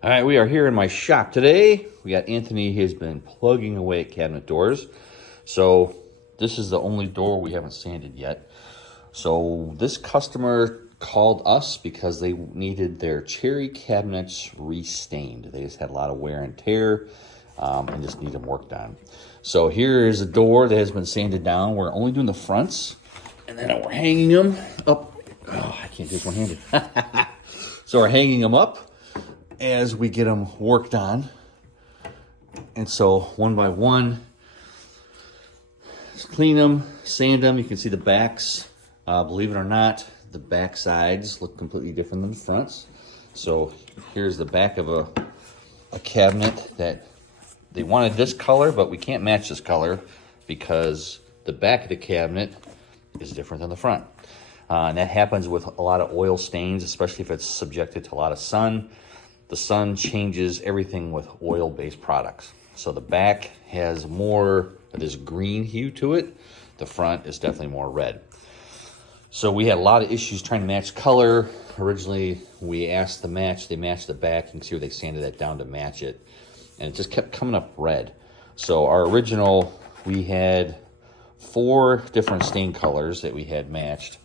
All right, we are here in my shop today. We got Anthony. He has been plugging away at cabinet doors. So this is the only door we haven't sanded yet. So this customer called us because they needed their cherry cabinets restained. They just had a lot of wear and tear and just need them worked on. So here is a door that has been sanded down. We're only doing the fronts, and then we're hanging them up. Oh, I can't do this one-handed. So we're hanging them up as we get them worked on. And so one by one, just clean them, sand them. You can see the backs. Believe it or not, the back sides look completely different than the fronts. So here's the back of a cabinet that they wanted this color, but we can't match this color because the back of the cabinet is different than the front. And that happens with a lot of oil stains, especially if it's subjected to a lot of sun. The sun changes everything with oil-based products. So the back has more of this green hue to it. The front is definitely more red. So we had a lot of issues trying to match color. Originally, we asked to match. They matched the back. You can see where they sanded that down to match it. And it just kept coming up red. So our original, we had 4 different stain colors that we had matched.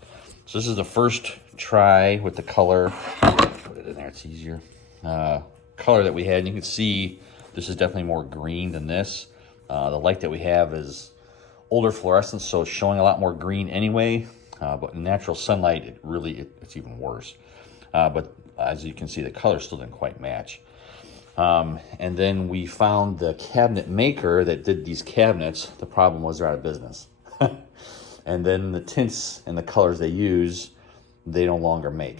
So this is the first try with the color. Put it in there, it's easier. Color that we had, and you can see this is definitely more green than this. The light that we have is older fluorescence, so it's showing a lot more green anyway. But in natural sunlight, it's even worse. But as you can see, the color still didn't quite match. And then we found the cabinet maker that did these cabinets. The problem was they're out of business. And then the tints and the colors they use, they no longer make.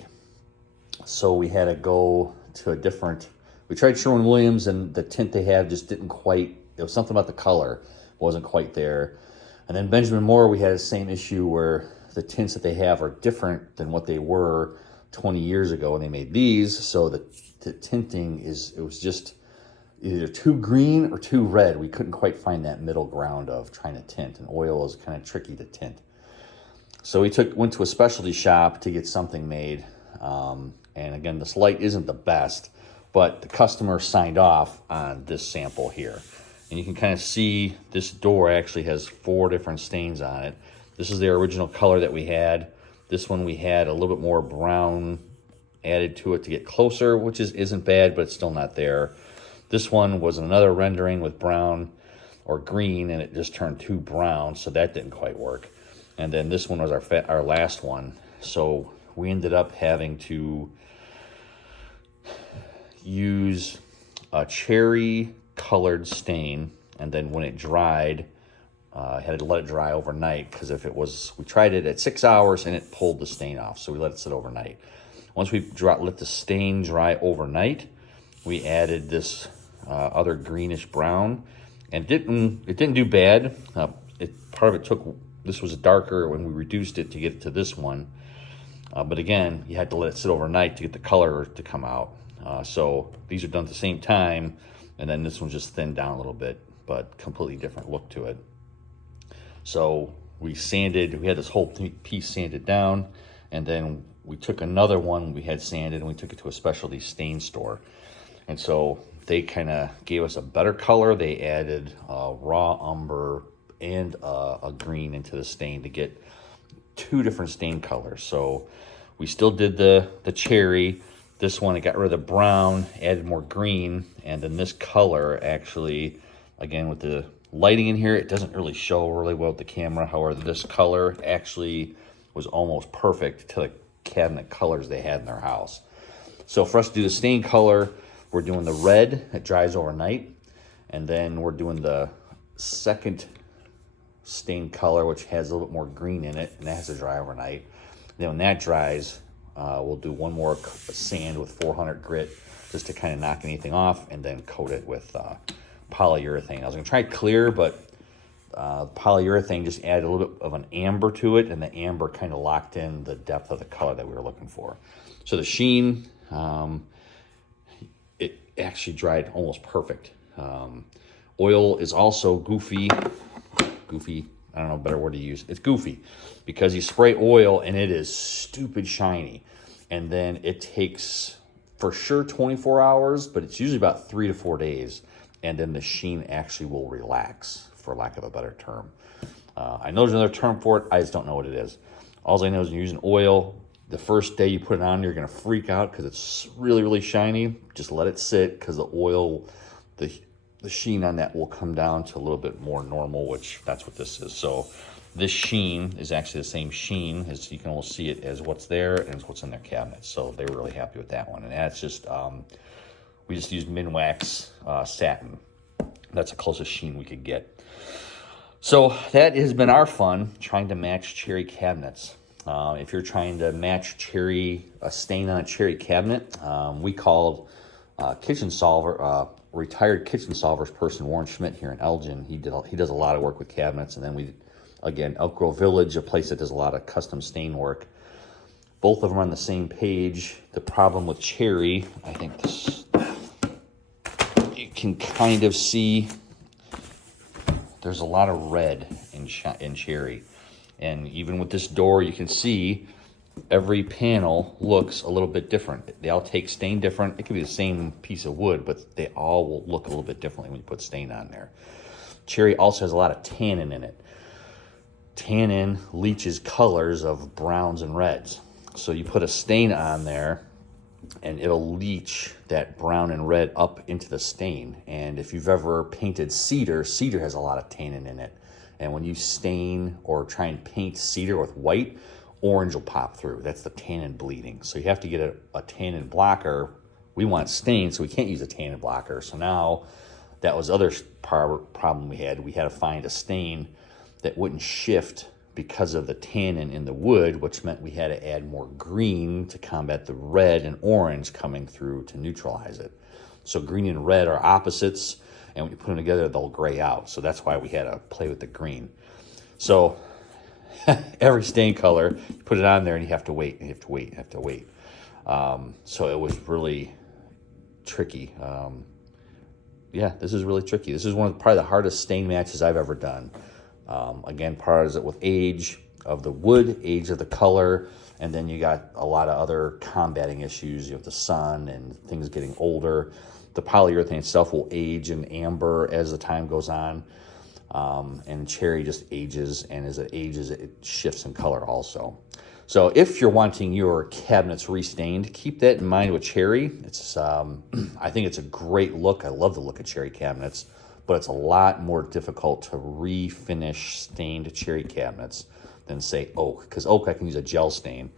So we had to go to a different, we tried Sherwin-Williams, and the tint they had just didn't quite, there was something about the color wasn't quite there. And then Benjamin Moore, we had the same issue where the tints that they have are different than what they were 20 years ago when they made these. So the tinting it was just either too green or too red. We couldn't quite find that middle ground of trying to tint, and oil is kind of tricky to tint. So we went to a specialty shop to get something made. And again, this light isn't the best, but the customer signed off on this sample here. And you can kind of see this door actually has 4 different stains on it. This is the original color that we had. This one we had a little bit more brown added to it to get closer, which isn't bad, but it's still not there. This one was another rendering with brown or green, and it just turned too brown, so that didn't quite work. And then this one was our last one. So we ended up having to use a cherry colored stain, and then when it dried, had to let it dry overnight, because we tried it at 6 hours and it pulled the stain off, so we let it sit overnight. Once we let the stain dry overnight, we added this other greenish brown, and it didn't do bad. This was darker when we reduced it to get it to this one. But again, you had to let it sit overnight to get the color to come out. So these are done at the same time, and then this one's just thinned down a little bit, but completely different look to it. So we had this whole piece sanded down, and then we took another one we had sanded and we took it to a specialty stain store. And so they kind of gave us a better color. They added raw umber and a green into the stain to get 2 different stain colors. So we still did the cherry. This one, it got rid of the brown, added more green, and then this color actually, again, with the lighting in here, it doesn't really show really well with the camera. However, this color actually was almost perfect to the cabinet colors they had in their house. So for us to do the stain color, we're doing the red that dries overnight, and then we're doing the second stain color, which has a little bit more green in it, and that has to dry overnight. Then when that dries, we'll do one more sand with 400 grit just to kind of knock anything off, and then coat it with polyurethane. I was going to try clear, but polyurethane just added a little bit of an amber to it, and the amber kind of locked in the depth of the color that we were looking for. So the sheen, it actually dried almost perfect. Oil is also goofy, I don't know a better word to use. It's goofy because you spray oil and it is stupid shiny. And then it takes for sure 24 hours, but it's usually about 3 to 4 days. And then the sheen actually will relax, for lack of a better term. I know there's another term for it. I just don't know what it is. All I know is when you're using oil, the first day you put it on, you're going to freak out because it's really, really shiny. Just let it sit, because the oil, the sheen on that will come down to a little bit more normal, which that's what this is. So this sheen is actually the same sheen, as you can almost see it as what's there and what's in their cabinet. So they were really happy with that one. And that's just, we just used Minwax satin. That's the closest sheen we could get. So that has been our fun, trying to match cherry cabinets. If you're trying to match a stain on a cherry cabinet, we called Kitchen Solver, retired Kitchen Solvers person, Warren Schmidt here in Elgin. He does a lot of work with cabinets. And then again, Elk Grove Village, a place that does a lot of custom stain work. Both of them are on the same page. The problem with cherry, I think you can kind of see there's a lot of red in cherry. And even with this door, you can see every panel looks a little bit different. They all take stain different. It could be the same piece of wood, but they all will look a little bit differently when you put stain on there. Cherry also has a lot of tannin in it. Tannin leaches colors of browns and reds. So you put a stain on there and it'll leach that brown and red up into the stain. And if you've ever painted cedar, cedar has a lot of tannin in it. And when you stain or try and paint cedar with white, orange will pop through. That's the tannin bleeding. So you have to get a tannin blocker. We want stain, so we can't use a tannin blocker. So now that was other problem we had. We had to find a stain that wouldn't shift because of the tannin in the wood, which meant we had to add more green to combat the red and orange coming through to neutralize it. So green and red are opposites, and when you put them together, they'll gray out. So that's why we had to play with the green. So every stain color, you put it on there and you have to wait, and you have to wait, and you have to wait. So it was really tricky. Yeah, this is really tricky. This is probably the hardest stain matches I've ever done. Again, part of it with age of the wood, age of the color, and then you got a lot of other combating issues. You have the sun and things getting older. The polyurethane itself will age in amber as the time goes on, and cherry just ages, and as it ages, it shifts in color also. So if you're wanting your cabinets restained, keep that in mind with cherry. It's I think it's a great look. I love the look of cherry cabinets, but it's a lot more difficult to refinish stained cherry cabinets than, say, oak. Because oak, I can use a gel stain.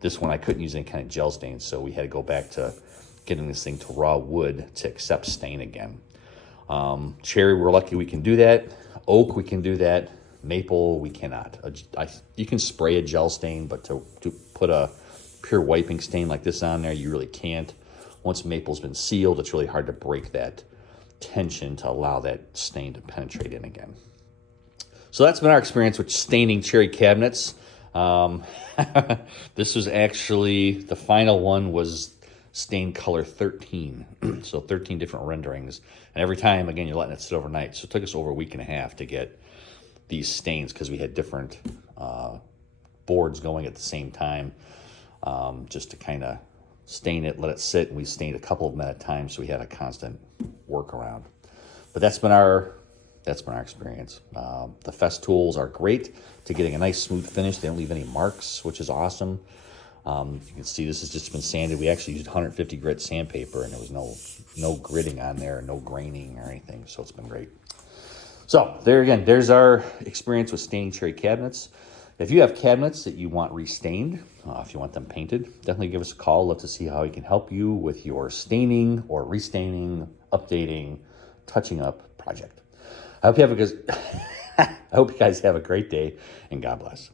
This one, I couldn't use any kind of gel stain, so we had to go back to getting this thing to raw wood to accept stain again. Cherry, we're lucky we can do that. Oak, we can do that. Maple, we cannot. You can spray a gel stain, but to put a pure wiping stain like this on there, you really can't. Once maple's been sealed, it's really hard to break that tension to allow that stain to penetrate in again. So that's been our experience with staining cherry cabinets. This was actually, the final one was stain color 13. So 13 different renderings. And every time, again, you're letting it sit overnight. So it took us over a week and a half to get these stains because we had different boards going at the same time, just to kind of stain it, let it sit, and we stained a couple of them at a time, so we had a constant workaround. But that's been our experience. The Fest tools are great to getting a nice smooth finish. They don't leave any marks, which is awesome. You can see this has just been sanded. We actually used 150 grit sandpaper, and there was no gritting on there, no graining or anything, so it's been great. So there again, there's our experience with staining cherry cabinets. If you have cabinets that you want restained, if you want them painted, definitely give us a call. Love to see how we can help you with your staining or restaining, updating, touching up project. I hope you guys have a great day, and God bless.